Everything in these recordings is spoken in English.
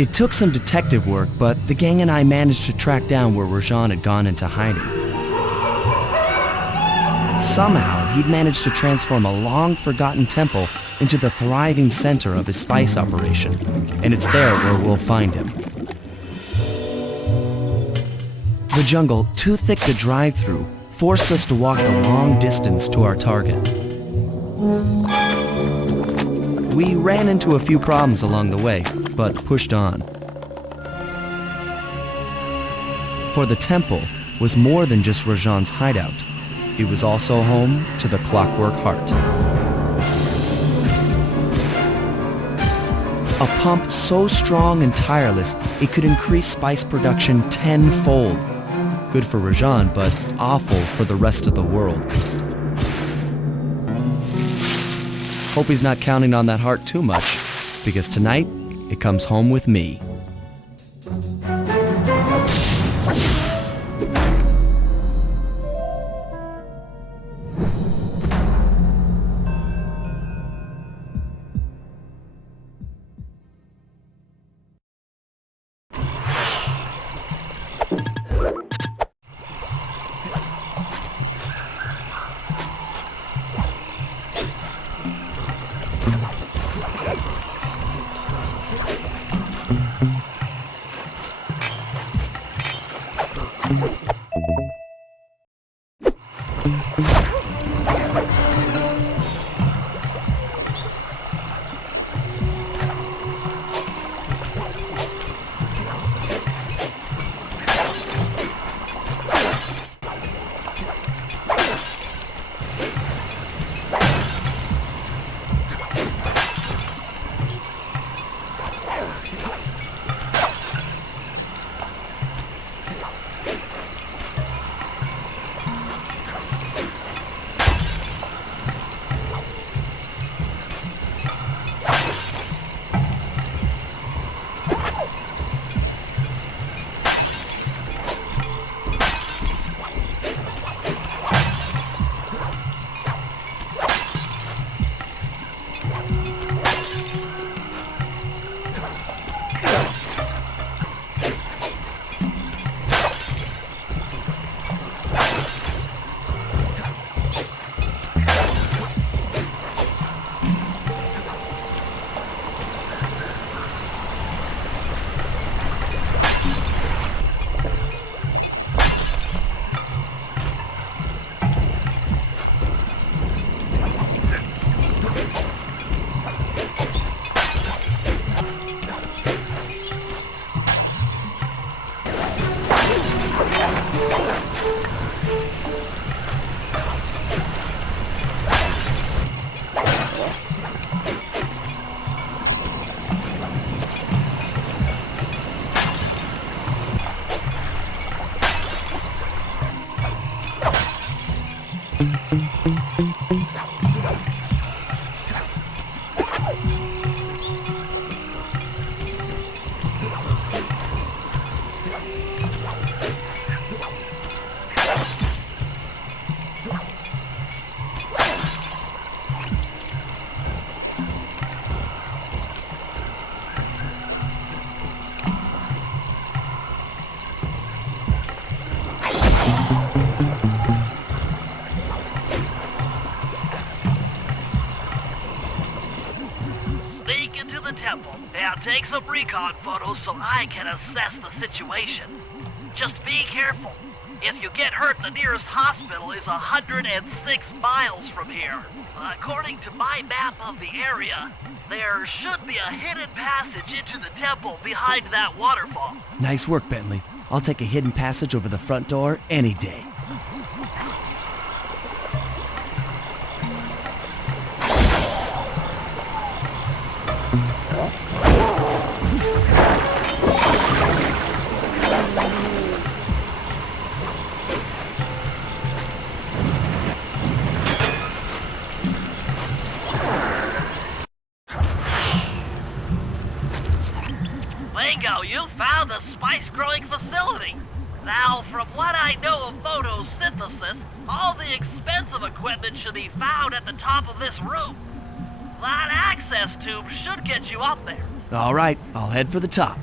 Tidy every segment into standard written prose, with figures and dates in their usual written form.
It took some detective work, but the gang and I managed to track down where Rajan had gone into hiding. Somehow, he'd managed to transform a long-forgotten temple into the thriving center of his spice operation, and it's there where we'll find him. The jungle, too thick to drive through, forced us to walk the long distance to our target. We ran into a few problems along the way, but pushed on. For the temple was more than just Rajan's hideout. It was also home to the Clockwork Heart. A pump so strong and tireless, it could increase spice production tenfold. Good for Rajan, but awful for the rest of the world. Hope he's not counting on that heart too much, because tonight, it comes home with me. Take some recon photos so I can assess the situation. Just be careful. If you get hurt, the nearest hospital is 106 miles from here. According to my map of the area, there should be a hidden passage into the temple behind that waterfall. Nice work, Bentley. I'll take a hidden passage over the front door any day. Bingo, you found the spice-growing facility. Now, from what I know of photosynthesis, all the expensive equipment should be found at the top of this room. That access tube should get you up there. All right, I'll head for the top.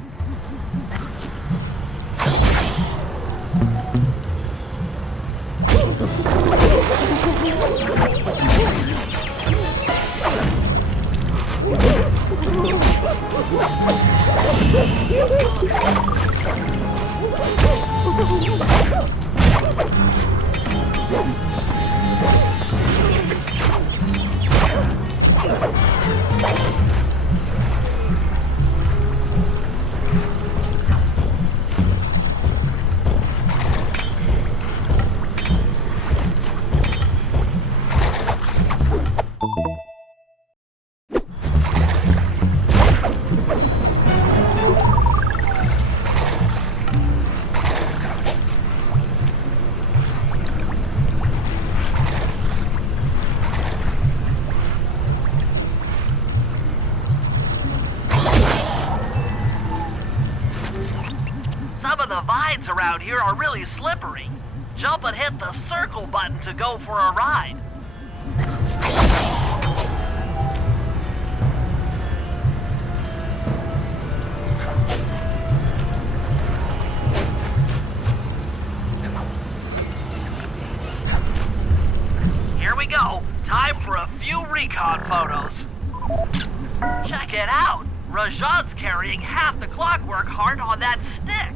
Some of the vines around here are really slippery. Jump and hit the circle button to go for a ride. Here we go. Time for a few recon photos. Check it out. Rajan's carrying half the clockwork heart on that stick.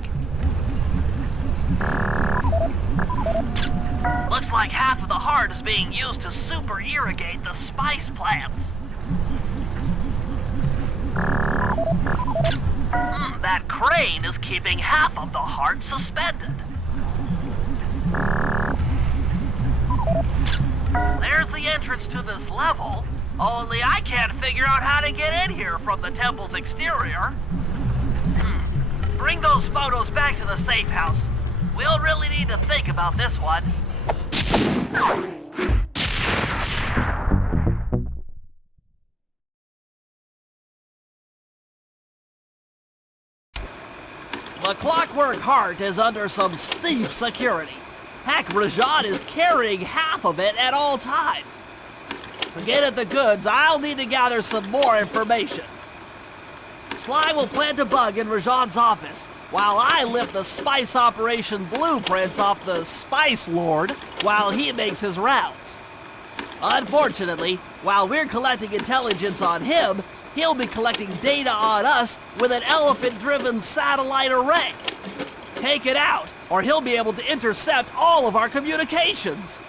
Looks like half of the heart is being used to super irrigate the spice plants. That crane is keeping half of the heart suspended. There's the entrance to this level, only I can't figure out how to get in here from the temple's exterior. Bring those photos back to the safe house. We'll really need to think about this one. The clockwork heart is under some steep security. Heck, Rajan is carrying half of it at all times. To get at the goods, I'll need to gather some more information. Sly will plant a bug in Rajan's office, while I lift the spice operation blueprints off the Spice Lord while he makes his rounds. Unfortunately, while we're collecting intelligence on him, he'll be collecting data on us with an elephant-driven satellite array. Take it out, or he'll be able to intercept all of our communications.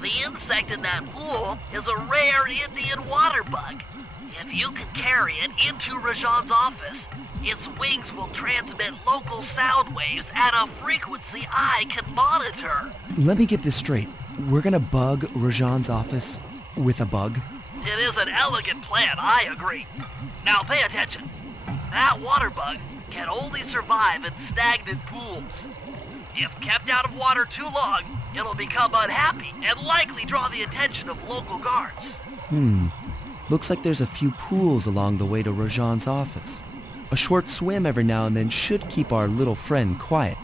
The insect in that pool is a rare Indian water bug. If you can carry it into Rajan's office, its wings will transmit local sound waves at a frequency I can monitor. Let me get this straight. We're gonna bug Rajan's office with a bug? It is an elegant plan, I agree. Now pay attention. That water bug can only survive in stagnant pools. If kept out of water too long, it'll become unhappy and likely draw the attention of local guards. Looks like there's a few pools along the way to Rajan's office. A short swim every now and then should keep our little friend quiet.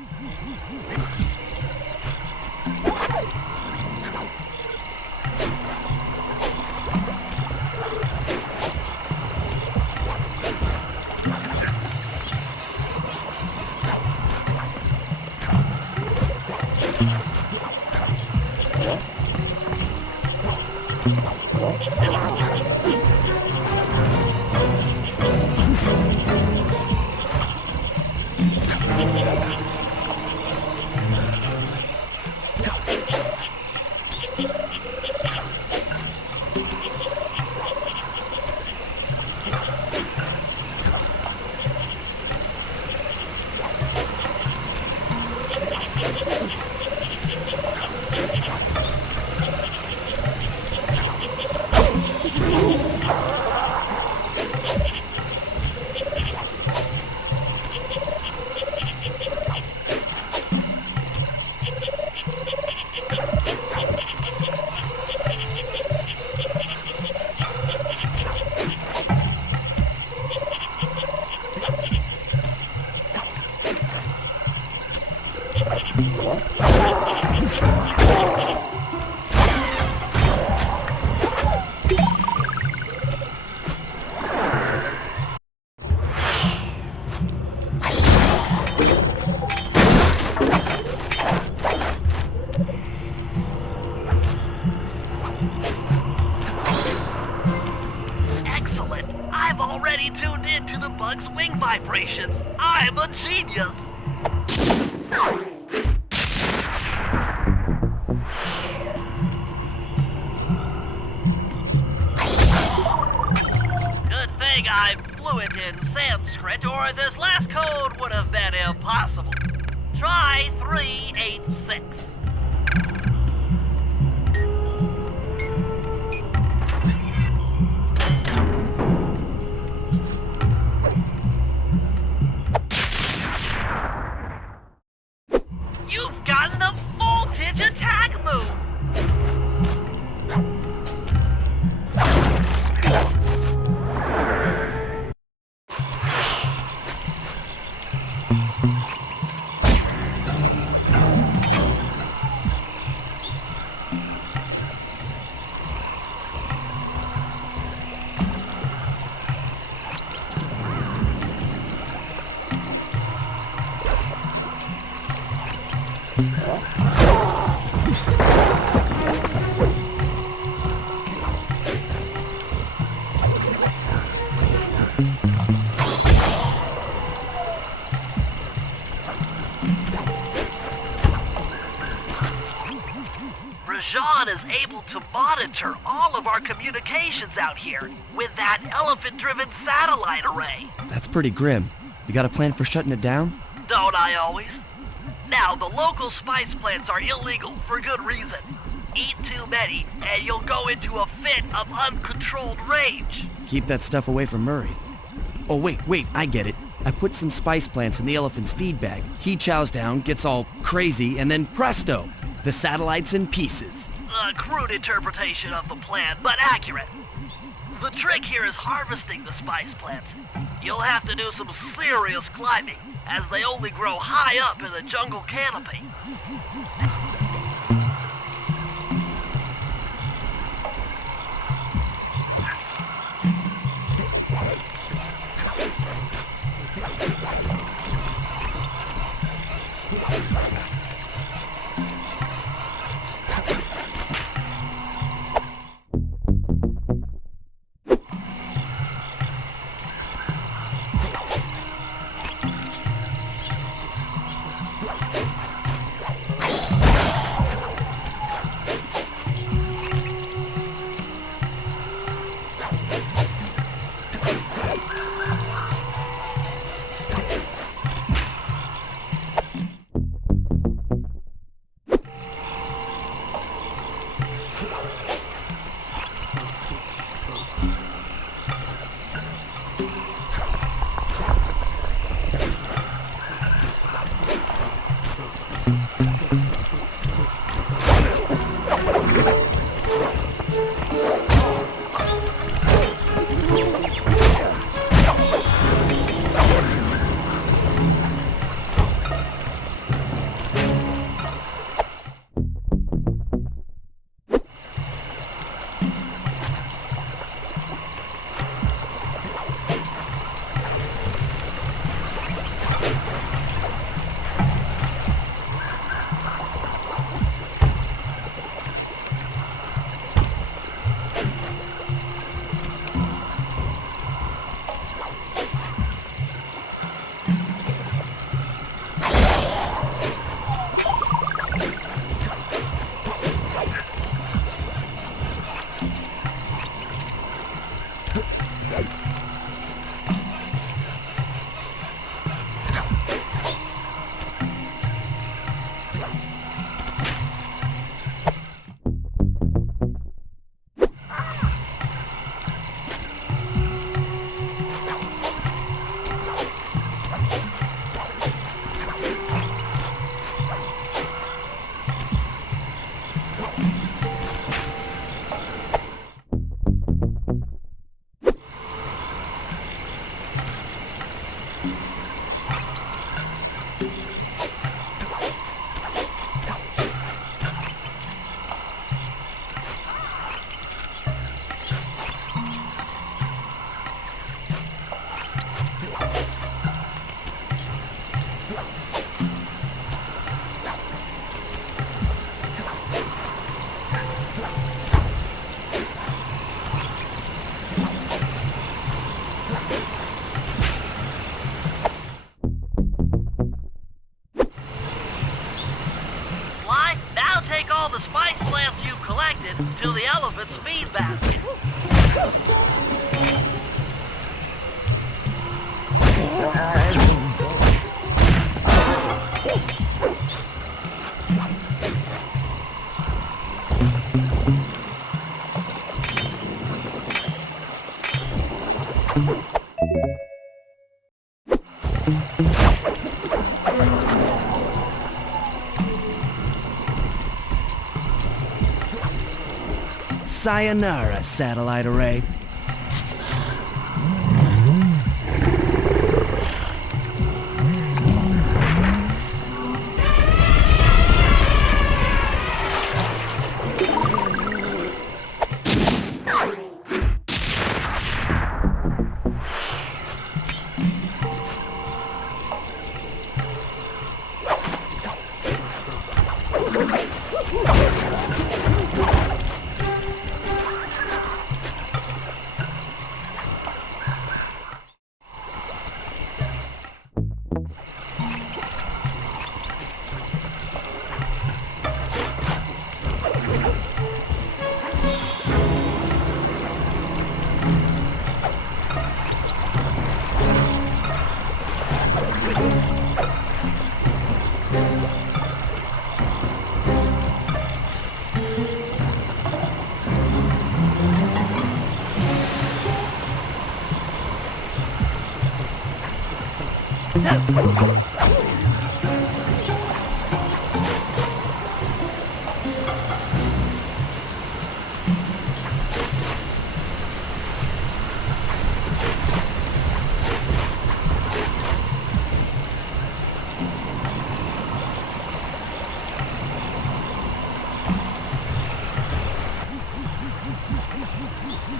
Excellent! I've already tuned in to the bug's wing vibrations. I'm a genius! Good thing I'm fluent in Sanskrit, or this last code would have been impossible. Try 386. You've gotten the voltage attack move! Rajan is able to monitor all of our communications out here with that elephant-driven satellite array. That's pretty grim. You got a plan for shutting it down? Don't I always? Now, the local spice plants are illegal for good reason. Eat too many, and you'll go into a fit of uncontrolled rage. Keep that stuff away from Murray. Oh, wait, I get it. I put some spice plants in the elephant's feed bag. He chows down, gets all crazy, and then presto! The satellite's in pieces. A crude interpretation of the plan, but accurate. The trick here is harvesting the spice plants. You'll have to do some serious climbing, as they only grow high up in the jungle canopy. connected to the elephant's feed basket. Sayonara, satellite array.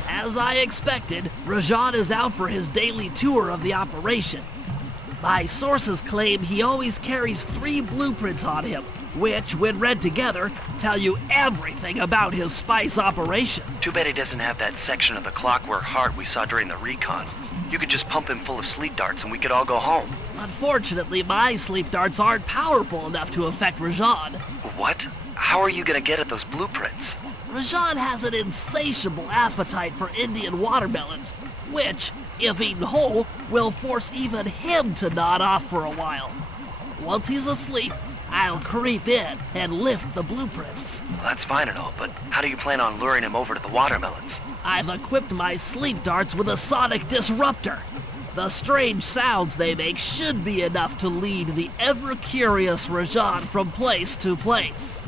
As I expected, Rajan is out for his daily tour of the operation. My sources claim he always carries 3 blueprints on him, which, when read together, tell you everything about his spice operation. Too bad he doesn't have that section of the clockwork heart we saw during the recon. You could just pump him full of sleep darts and we could all go home. Unfortunately, my sleep darts aren't powerful enough to affect Rajan. What? How are you gonna get at those blueprints? Rajan has an insatiable appetite for Indian watermelons, which, if eaten whole, will force even him to nod off for a while. Once he's asleep, I'll creep in and lift the blueprints. Well, that's fine and all, but how do you plan on luring him over to the watermelons? I've equipped my sleep darts with a sonic disruptor. The strange sounds they make should be enough to lead the ever-curious Rajan from place to place.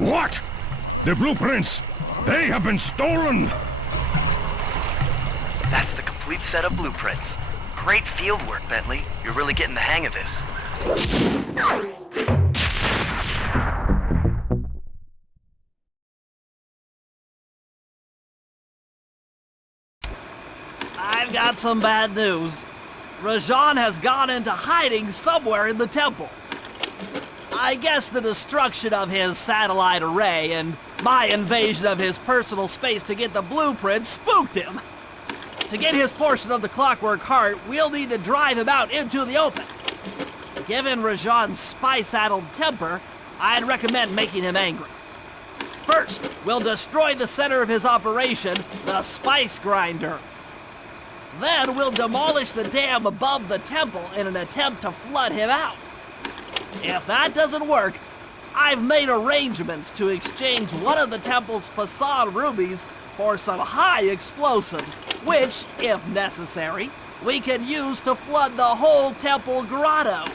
What? The blueprints! They have been stolen! That's the complete set of blueprints. Great field work, Bentley. You're really getting the hang of this. I've got some bad news. Rajan has gone into hiding somewhere in the temple. I guess the destruction of his satellite array and my invasion of his personal space to get the blueprints spooked him. To get his portion of the Clockwork Heart, we'll need to drive him out into the open. Given Rajan's spy-saddled temper, I'd recommend making him angry. First, we'll destroy the center of his operation, the spice grinder. Then we'll demolish the dam above the temple in an attempt to flood him out. If that doesn't work, I've made arrangements to exchange one of the temple's facade rubies for some high explosives, which, if necessary, we can use to flood the whole temple grotto.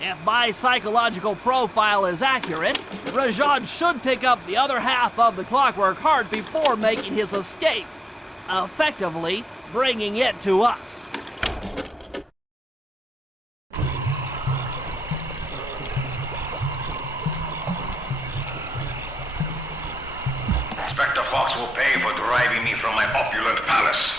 If my psychological profile is accurate, Rajan should pick up the other half of the Clockwork Heart before making his escape, effectively bringing it to us. Inspector Fox will pay for driving me from my opulent palace.